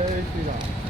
네, 에이 씨가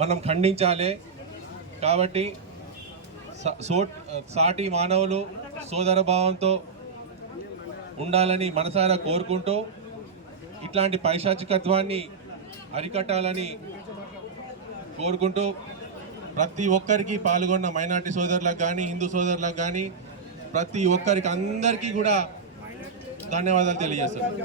మనం ఖండించాలి. కాబట్టి స- సో సాటి మానవులు సోదర భావంతో ఉండాలని మనసారా కోరుకుంటూ ఇట్లాంటి పైశాచికత్వాన్ని అరికట్టాలని కోరుకుంటూ ప్రతి ఒక్కరికి పాల్గొన్న మైనార్టీ సోదరులకు కానీ హిందూ సోదరులకు కానీ ప్రతి ఒక్కరికి అందరికీ కూడా ధన్యవాదాలు తెలియజేస్తాను